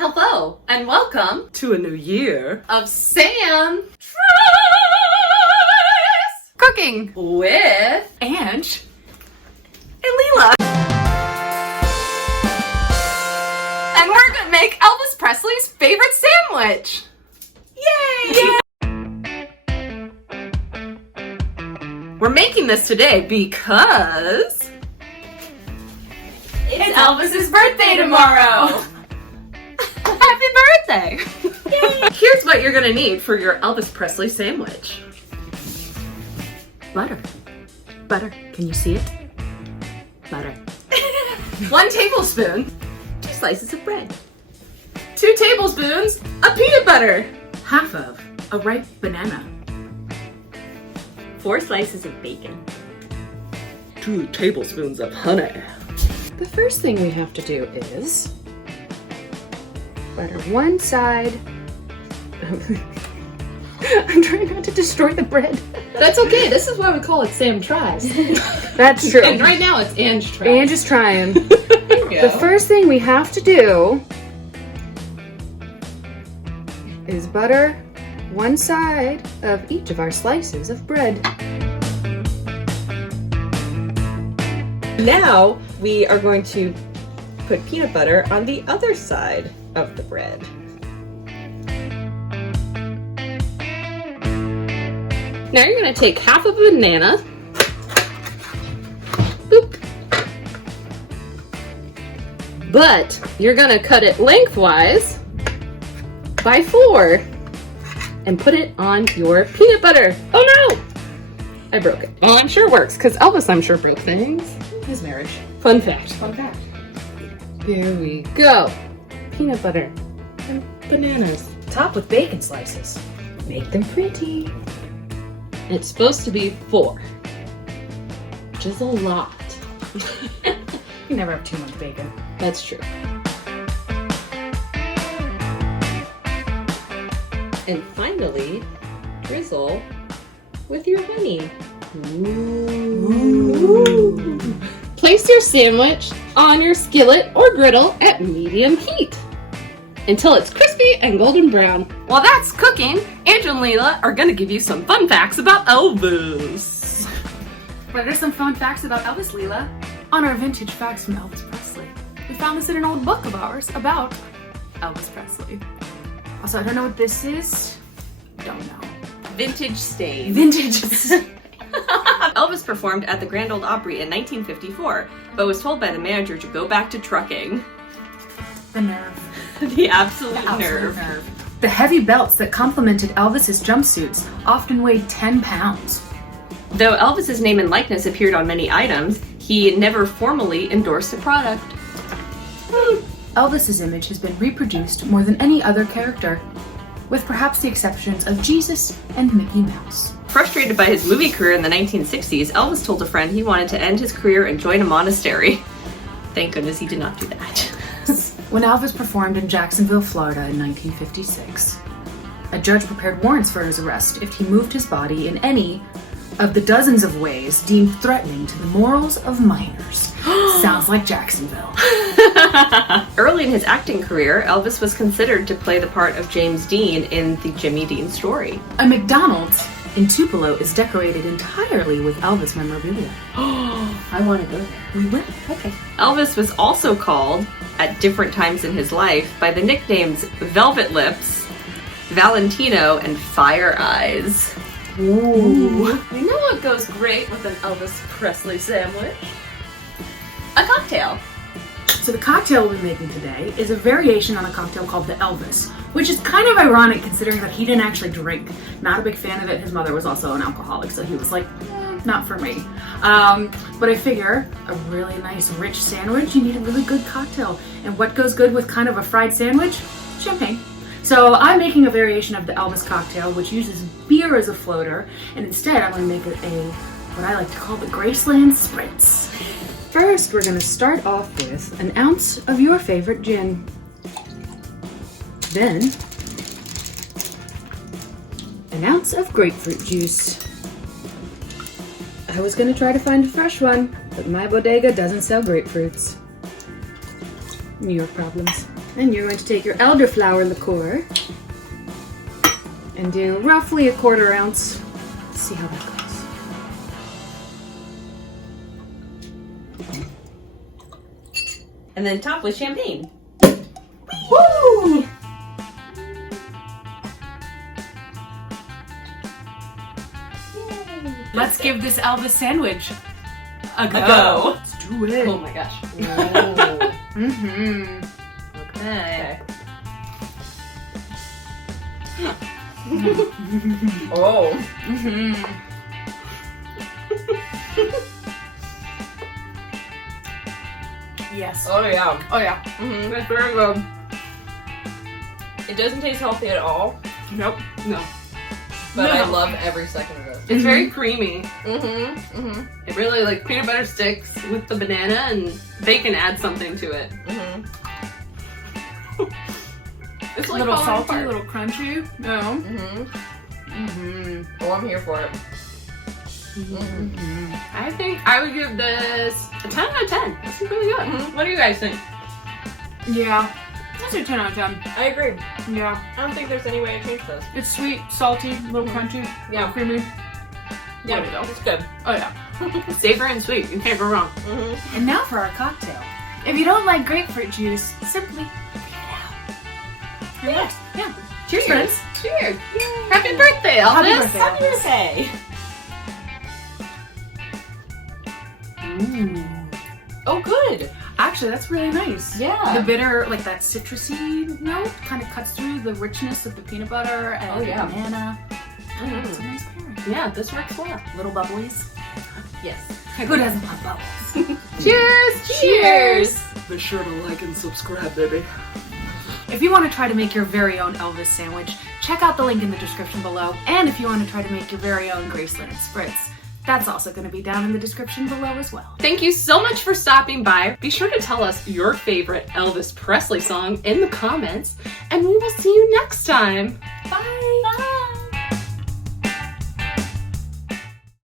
Hello, and welcome to a new year of Sam Tries Cooking with Ang and Leila. And we're gonna make Elvis Presley's favorite sandwich. Yay! We're making this today because it's Elvis's birthday tomorrow. Happy birthday! Yay. Here's what you're gonna need for your Elvis Presley sandwich. Butter. Butter. Can you see it? Butter. 1 tablespoon. 2 slices of bread. 2 tablespoons of peanut butter. Half of a ripe banana. 4 slices of bacon. 2 tablespoons of honey. The first thing we have to do is butter one side. I'm trying not to destroy the bread. That's okay. This is why we call it Sam Tries. That's true. And right now it's Ange Tries. Ange is trying. The first thing we have to do is butter one side of each of our slices of bread. Now we are going to put peanut butter on the other side of the bread. Now you're going to take half of a banana. Boop. But you're going to cut it lengthwise by 4 and put it on your peanut butter. Oh no! I broke it. Oh, I'm sure it works because Elvis, I'm sure, broke things. His marriage. Fun fact. Fun fact. Here we go. Peanut butter and bananas. Top with bacon slices. Make them pretty. It's supposed to be 4, which is a lot. You never have too much bacon. That's true. And finally, drizzle with your honey. Ooh. Place your sandwich on your skillet or griddle at medium heat until it's crispy and golden brown. While that's cooking, Ang and Leila are going to give you some fun facts about Elvis. What are some fun facts about Elvis, Leila? On our vintage facts from Elvis Presley. We found this in an old book of ours about Elvis Presley. Also, I don't know what this is. Don't know. Vintage stain. Vintage. Elvis performed at the Grand Ole Opry in 1954, but was told by the manager to go back to trucking. The nerve. The absolute Absolute nerve. The heavy belts that complemented Elvis's jumpsuits often weighed 10 pounds. Though Elvis's name and likeness appeared on many items, he never formally endorsed the product. Elvis's image has been reproduced more than any other character, with perhaps the exceptions of Jesus and Mickey Mouse. Frustrated by his movie career in the 1960s, Elvis told a friend he wanted to end his career and join a monastery. Thank goodness he did not do that. When Elvis performed in Jacksonville, Florida in 1956, a judge prepared warrants for his arrest if he moved his body in any of the dozens of ways deemed threatening to the morals of minors. Sounds like Jacksonville. Early in his acting career, Elvis was considered to play the part of James Dean in the Jimmy Dean Story. A McDonald's in Tupelo is decorated entirely with Elvis memorabilia. I want to go there. We will. Okay. Elvis was also called, at different times in his life, by the nicknames Velvet Lips, Valentino, and Fire Eyes. Ooh. You know what goes great with an Elvis Presley sandwich? A cocktail. So the cocktail we'll be making today is a variation on a cocktail called the Elvis, which is kind of ironic considering that he didn't actually drink. Not a big fan of it. His mother was also an alcoholic, so he was like, not for me. But I figure a really nice rich sandwich, you need a really good cocktail. And what goes good with kind of a fried sandwich? Champagne. So I'm making a variation of the Elvis cocktail, which uses beer as a floater, and instead I'm going to make it what I like to call the Graceland Spritz. First, we're going to start off with an ounce of your favorite gin. Then, an ounce of grapefruit juice. I was going to try to find a fresh one, but my bodega doesn't sell grapefruits. Your problems. And you're going to take your elderflower liqueur and do roughly a 1/4 ounce. Let's see how that goes. And then top with champagne. Woo! Let's give this Elvis sandwich a go. Let's do it. Oh my gosh. Mm-hmm. Okay. Oh. Mm-hmm. Yes. Oh yeah. Oh yeah. Mm-hmm. That's very good. It doesn't taste healthy at all, Nope. No. but No. I love every second of this. It's very creamy. Mm-hmm. Mm-hmm. It really like peanut butter sticks with the banana and bacon adds something to it. Mm-hmm. It's like little falling salty, apart. little crunchy. No. Mm-hmm. Mm-hmm. Oh, I'm here for it. Mm-hmm. I think I would give this a 10 out of 10. This is really good. Mm-hmm. What do you guys think? Yeah. That's a 10 out of 10. I agree. Yeah. I don't think there's any way to change this. It's sweet, salty, a little crunchy, Yeah. creamy. Yeah, Way to go. it's good. Oh yeah. Savory and sweet. You can't go wrong. Mm-hmm. And now for our cocktail. If you don't like grapefruit juice, simply get it out. Relax. Yeah. Cheers, friends. Cheers. Happy birthday, Elvis. Happy birthday. Happy birthday. Oh, good. Actually, that's really nice. Yeah. The bitter, like that citrusy note, kind of cuts through the richness of the peanut butter and Oh, yeah. the banana. Mhm. It's a nice pairing. Yeah, this works well. Little bubblies. Yes. Who doesn't love bubbles? Cheers. Cheers. Be sure to like and subscribe, baby. If you want to try to make your very own Elvis sandwich, check out the link in the description below. And if you want to try to make your very own Graceland Spritz, that's also going to be down in the description below as well. Thank you so much for stopping by. Be sure to tell us your favorite Elvis Presley song in the comments, and we will see you next time. Bye.